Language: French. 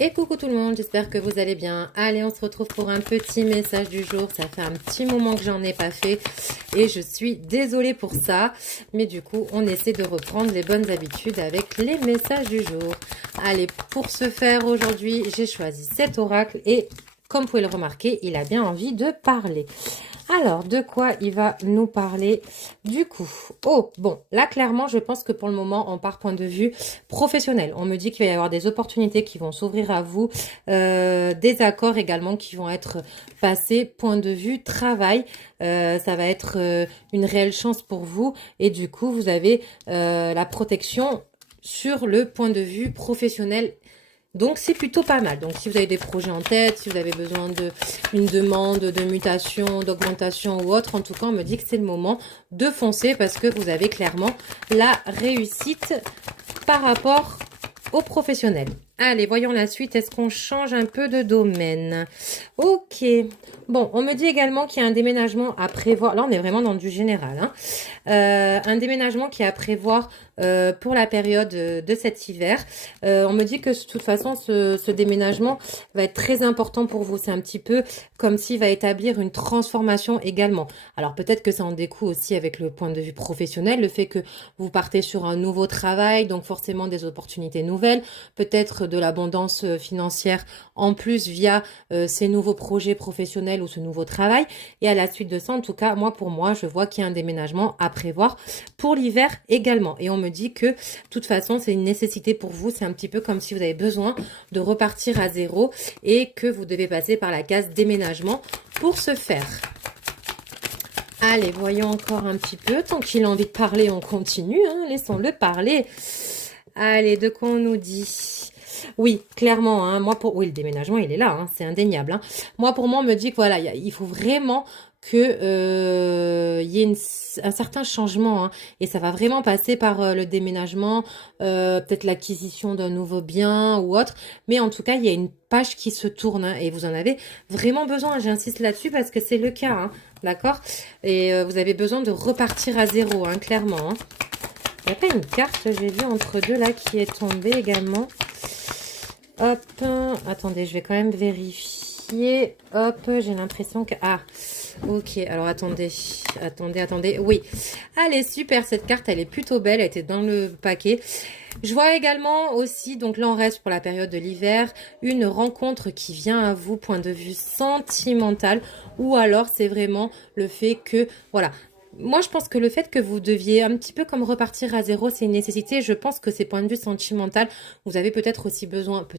Et coucou tout le monde, j'espère que vous allez bien. Allez, on se retrouve pour un petit message du jour. Ça fait un petit moment que j'en ai pas fait et je suis désolée pour ça. Mais du coup, on essaie de reprendre les bonnes habitudes avec les messages du jour. Allez, pour ce faire aujourd'hui, j'ai choisi cet oracle et comme vous pouvez le remarquer, il a bien envie de parler. Alors, de quoi il va nous parler du coup? Oh, bon, là, clairement, je pense que pour le moment, on part point de vue professionnel. On me dit qu'il va y avoir des opportunités qui vont s'ouvrir à vous, des accords également qui vont être passés, point de vue travail. Ça va être une réelle chance pour vous et du coup, vous avez la protection sur le point de vue professionnel. Donc, c'est plutôt pas mal. Donc, si vous avez des projets en tête, si vous avez besoin d'une demande de mutation, d'augmentation ou autre, en tout cas, on me dit que c'est le moment de foncer parce que vous avez clairement la réussite par rapport aux professionnels. Allez, voyons la suite. Est-ce qu'on change un peu de domaine? Ok. Bon, on me dit également qu'il y a un déménagement à prévoir. Là, on est vraiment dans du général. Hein. Un déménagement qui est à prévoir pour la période de cet hiver. On me dit que de toute façon, ce déménagement va être très important pour vous. C'est un petit peu comme s'il va établir une transformation également. Alors peut-être que ça en découle aussi avec le point de vue professionnel, le fait que vous partez sur un nouveau travail, donc forcément des opportunités nouvelles, peut-être de l'abondance financière en plus via ces nouveaux projets professionnels ou ce nouveau travail. Et à la suite de ça, en tout cas, pour moi, je vois qu'il y a un déménagement à prévoir pour l'hiver également. Et on me dit que de toute façon, c'est une nécessité pour vous. C'est un petit peu comme si vous avez besoin de repartir à zéro et que vous devez passer par la case déménagement pour ce faire. Allez, voyons encore un petit peu. Tant qu'il a envie de parler, on continue. Hein. Laissons-le parler. Allez, de quoi on nous dit? Oui, clairement, hein, oui, le déménagement, il est là, hein, c'est indéniable. Hein. Pour moi, on me dit que voilà, il faut vraiment que y ait un certain changement, hein, et ça va vraiment passer par le déménagement, peut-être l'acquisition d'un nouveau bien ou autre, mais en tout cas, il y a une page qui se tourne, hein, et vous en avez vraiment besoin. J'insiste là-dessus parce que c'est le cas, hein, d'accord? Et vous avez besoin de repartir à zéro, hein, clairement. Hein. Il n'y a pas une carte, j'ai vu entre deux là qui est tombée également. Hop, attendez, je vais quand même vérifier. Hop, j'ai l'impression que... Ah, ok, alors attendez. Oui, allez, super, cette carte, elle est plutôt belle, elle était dans le paquet. Je vois également aussi, donc là on reste pour la période de l'hiver, une rencontre qui vient à vous, point de vue sentimental, ou alors c'est vraiment le fait que, voilà, moi, je pense que le fait que vous deviez un petit peu comme repartir à zéro, c'est une nécessité. Je pense que c'est point de vue sentimental. Vous avez peut-être aussi besoin,